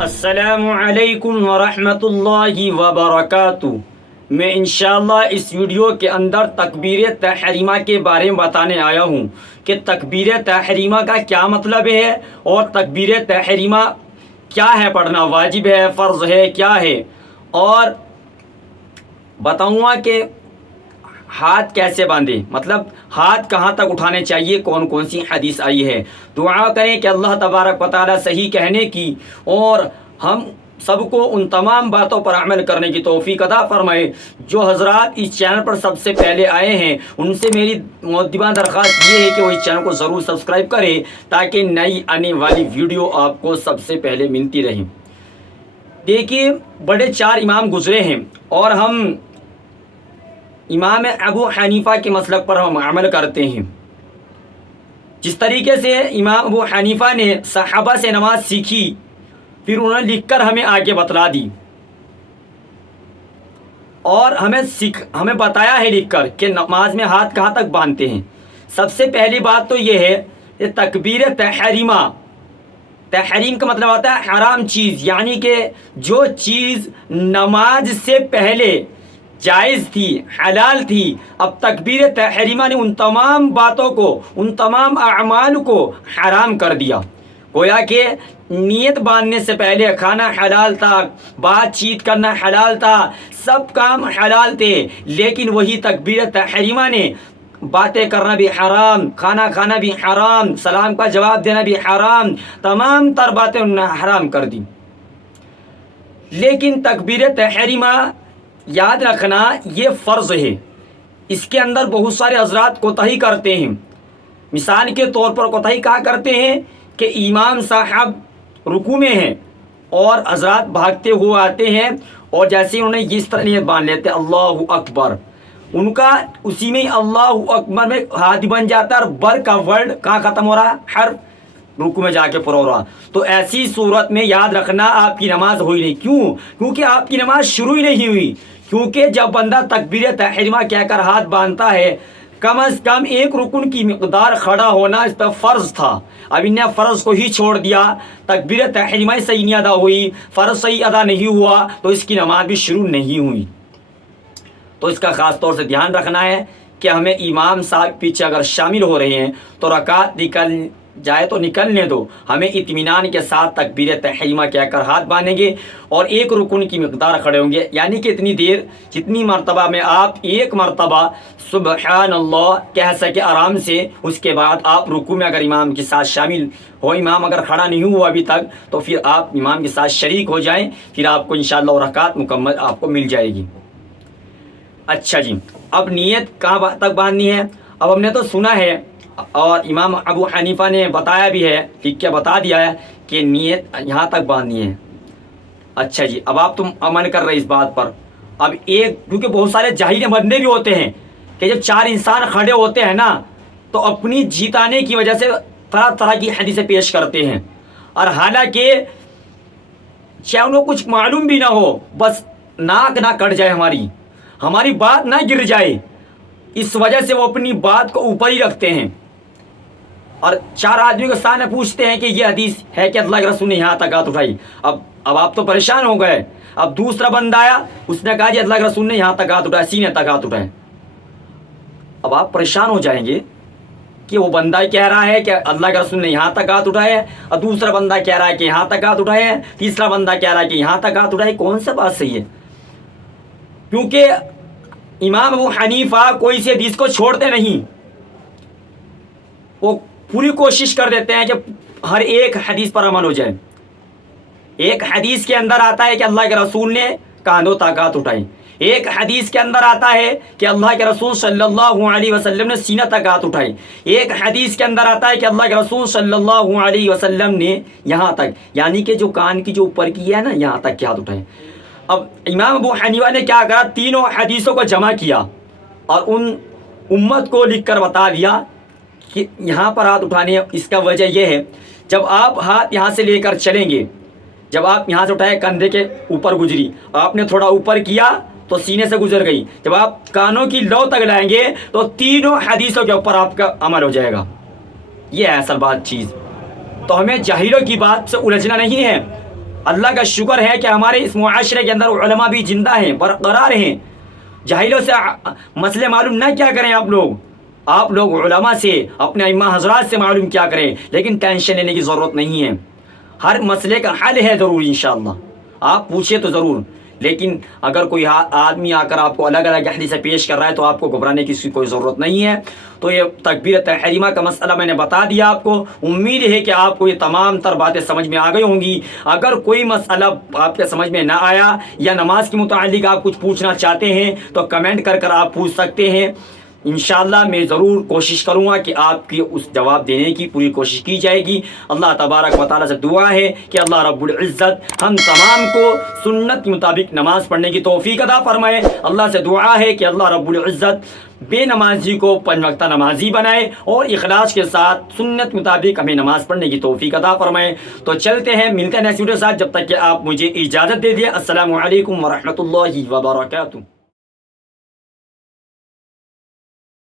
السلام علیکم ورحمۃ اللہ وبرکاتہ۔ میں انشاءاللہ اس ویڈیو کے اندر تکبیر تحریمہ کے بارے میں بتانے آیا ہوں کہ تکبیر تحریمہ کا کیا مطلب ہے اور تکبیر تحریمہ کیا ہے، پڑھنا واجب ہے، فرض ہے، کیا ہے، اور بتاؤں گا کہ ہاتھ کیسے باندھے، مطلب ہاتھ کہاں تک اٹھانے چاہیے، کون کون سی حدیث آئی ہے۔ دعا کریں کہ اللہ تبارک و تعالی صحیح کہنے کی اور ہم سب کو ان تمام باتوں پر عمل کرنے کی توفیق عطا فرمائے۔ جو حضرات اس چینل پر سب سے پہلے آئے ہیں ان سے میری مؤدبانہ درخواست یہ ہے کہ وہ اس چینل کو ضرور سبسکرائب کریں تاکہ نئی آنے والی ویڈیو آپ کو سب سے پہلے ملتی رہے۔ دیکھیے، بڑے 4 امام گزرے ہیں اور ہم امام ابو حنیفہ کے مسلک پر ہم عمل کرتے ہیں۔ جس طریقے سے امام ابو حنیفہ نے صحابہ سے نماز سیکھی، پھر انہوں نے لکھ کر ہمیں آگے بتلا دی اور ہمیں بتایا ہے لکھ کر کہ نماز میں ہاتھ کہاں تک باندھتے ہیں۔ سب سے پہلی بات تو یہ ہے کہ تکبیر تحریمہ، تحریم کا مطلب ہوتا ہے حرام چیز، یعنی کہ جو چیز نماز سے پہلے جائز تھی، حلال تھی، اب تکبیر تحریمہ نے ان تمام باتوں کو، ان تمام اعمال کو حرام کر دیا۔ گویا کہ نیت باندھنے سے پہلے کھانا حلال تھا، بات چیت کرنا حلال تھا، سب کام حلال تھے، لیکن وہی تکبیر تحریمہ نے باتیں کرنا بھی حرام، کھانا کھانا بھی حرام، سلام کا جواب دینا بھی حرام، تمام تر باتیں انہوں نے حرام کر دی۔ لیکن تکبیر تحریمہ یاد رکھنا یہ فرض ہے، اس کے اندر بہت سارے حضرات کوتاہی کرتے ہیں۔ مثال کے طور پر کوتاہی کہا کرتے ہیں کہ امام صاحب رکوع میں ہیں اور حضرات بھاگتے ہوئے آتے ہیں اور جیسے انہوں نے اس طرح نیت باندھ لیتے اللہ اکبر، ان کا اسی میں اللہ اکبر میں ہاتھ بن جاتا ہے اور بر کا ورڈ کہاں ختم ہو رہا، حرف رکوع میں جا کے پورا ہو رہا۔ تو ایسی صورت میں یاد رکھنا آپ کی نماز ہوئی نہیں۔ کیوں؟ کیونکہ آپ کی نماز شروع ہی نہیں ہوئی۔ کیونکہ جب بندہ تکبیر تحریمہ کہہ کر ہاتھ باندھتا ہے، کم از کم ایک رکن کی مقدار کھڑا ہونا اس پر فرض تھا۔ اب انہیں فرض کو ہی چھوڑ دیا، تکبیر تحریمہ صحیح نہیں ادا ہوئی، فرض صحیح ادا نہیں ہوا، تو اس کی نماز بھی شروع نہیں ہوئی۔ تو اس کا خاص طور سے دھیان رکھنا ہے کہ ہمیں امام صاحب پیچھے اگر شامل ہو رہے ہیں تو رکعت نکل جائے تو نکلنے دو، ہمیں اطمینان کے ساتھ تکبیر تحریمہ کہہ کر ہاتھ باندھیں گے اور ایک رکن کی مقدار کھڑے ہوں گے، یعنی کہ اتنی دیر جتنی مرتبہ میں آپ ایک مرتبہ سبحان اللہ کہہ سکے آرام سے، اس کے بعد آپ رکوع میں اگر امام کے ساتھ شامل ہو، امام اگر کھڑا نہیں ہوا ابھی تک تو پھر آپ امام کے ساتھ شریک ہو جائیں، پھر آپ کو انشاءاللہ رکعت مکمل آپ کو مل جائے گی۔ اچھا جی، اب نیت کہاں تک باندھنی ہے؟ اب ہم نے تو سنا ہے اور امام ابو حنیفہ نے بتایا بھی ہے، لکھ کے بتا دیا ہے کہ نیت یہاں تک باندھنی ہے۔ اچھا جی، اب آپ تم عمل کر رہے اس بات پر۔ اب کیونکہ بہت سارے جاہل بندے بھی ہوتے ہیں کہ جب 4 انسان کھڑے ہوتے ہیں نا تو اپنی جیتانے کی وجہ سے طرح طرح کی حدیثیں پیش کرتے ہیں، اور حالانکہ چاہے انہیں کچھ معلوم بھی نہ ہو، بس ناک نہ کٹ جائے، ہماری بات نہ گر جائے، اس وجہ سے وہ اپنی بات کو اوپر ہی رکھتے ہیں اور 4 آدمیوں کے سامنے پوچھتے ہیں کہ یہ حدیث ہے کہ اللہ کے رسول نے یہاں تک ہاتھ اٹھائی۔ اب آپ تو پریشان ہو گئے۔ اب دوسرا بندہ آیا، اس نے کہا جی اللہ کے رسول نے یہاں تک ہاتھ اٹھایا، سینے تک ہاتھ اٹھائے۔ اب آپ پریشان ہو جائیں گے کہ وہ بندہ کہہ رہا ہے کہ اللہ کے رسول نے یہاں تک ہاتھ اٹھائے ہے، اور دوسرا بندہ کہہ رہا ہے کہ یہاں تک ہاتھ اٹھائے ہیں، تیسرا بندہ کہہ رہا ہے کہ یہاں تک ہاتھ اٹھائے، کون سا بات صحیح ہے؟ کیونکہ امام ابو حنیفہ کوئی سی حدیث کو چھوڑتے نہیں، وہ پوری کوشش کر دیتے ہیں کہ ہر ایک حدیث پر عمل ہو جائے۔ ایک حدیث کے اندر آتا ہے کہ اللہ کے رسول نے کاندھوں تک ہاتھ اٹھائے، ایک حدیث کے اندر آتا ہے کہ اللہ کے رسول صلی اللہ علیہ وسلم نے سینہ تک ہاتھ اٹھائے، ایک حدیث کے اندر آتا ہے کہ اللہ کے رسول صلی اللہ علیہ وسلم نے یہاں تک، یعنی کہ جو کان کی جو اوپر کی ہے نا یہاں تک کے ہاتھ اٹھائے۔ اب امام ابو حنیفہ نے کیا کرا، تینوں حدیثوں کو جمع کیا اور ان امت کو لکھ کر بتا دیا کہ یہاں پر ہاتھ اٹھانے ہیں۔ اس کا وجہ یہ ہے، جب آپ ہاتھ یہاں سے لے کر چلیں گے، جب آپ یہاں سے اٹھائے کندھے کے اوپر گزری، آپ نے تھوڑا اوپر کیا تو سینے سے گزر گئی، جب آپ کانوں کی لو تک لائیں گے تو تینوں حدیثوں کے اوپر آپ کا عمل ہو جائے گا۔ یہ ہے اصل بات چیز۔ تو ہمیں جاہلوں کی بات سے الجھنا نہیں ہے، اللہ کا شکر ہے کہ ہمارے اس معاشرے کے اندر علماء بھی زندہ ہیں، برقرار ہیں. جاہلوں سے مسئلے معلوم نہ کیا کریں آپ لوگ علماء سے، اپنے ائمہ حضرات سے معلوم کیا کریں. لیکن ٹینشن لینے کی ضرورت نہیں ہے، ہر مسئلے کا حل ہے ضرور انشاءاللہ. آپ پوچھیں تو ضرور، لیکن اگر کوئی آدمی آ کر آپ کو الگ الگ حدیث پیش کر رہا ہے تو آپ کو گھبرانے کی کوئی ضرورت نہیں ہے. تو یہ تکبیر تحریمہ کا مسئلہ میں نے بتا دیا آپ کو. امید ہے کہ آپ کو یہ تمام تر باتیں سمجھ میں آ گئی ہوں گی. اگر کوئی مسئلہ آپ کے سمجھ میں نہ آیا یا نماز کے متعلق آپ کچھ پوچھنا چاہتے ہیں تو کمنٹ کر آپ پوچھ سکتے ہیں. انشاءاللہ میں ضرور کوشش کروں گا کہ آپ کی اس جواب دینے کی پوری کوشش کی جائے گی. اللہ تبارک و تعالیٰ سے دعا ہے کہ اللہ رب العزت ہم تمام کو سنت کے مطابق نماز پڑھنے کی توفیق عطا فرمائے. اللہ سے دعا ہے کہ اللہ رب العزت بے نمازی کو 5 وقتہ نمازی بنائے اور اخلاص کے ساتھ سنت مطابق ہمیں نماز پڑھنے کی توفیق عطا فرمائے. تو چلتے ہیں، ملتے ہیں نیکسٹ ویڈیو کے ساتھ. جب تک کہ آپ مجھے اجازت دے دیں. السلام علیکم ورحمۃ اللہ وبرکاتہ.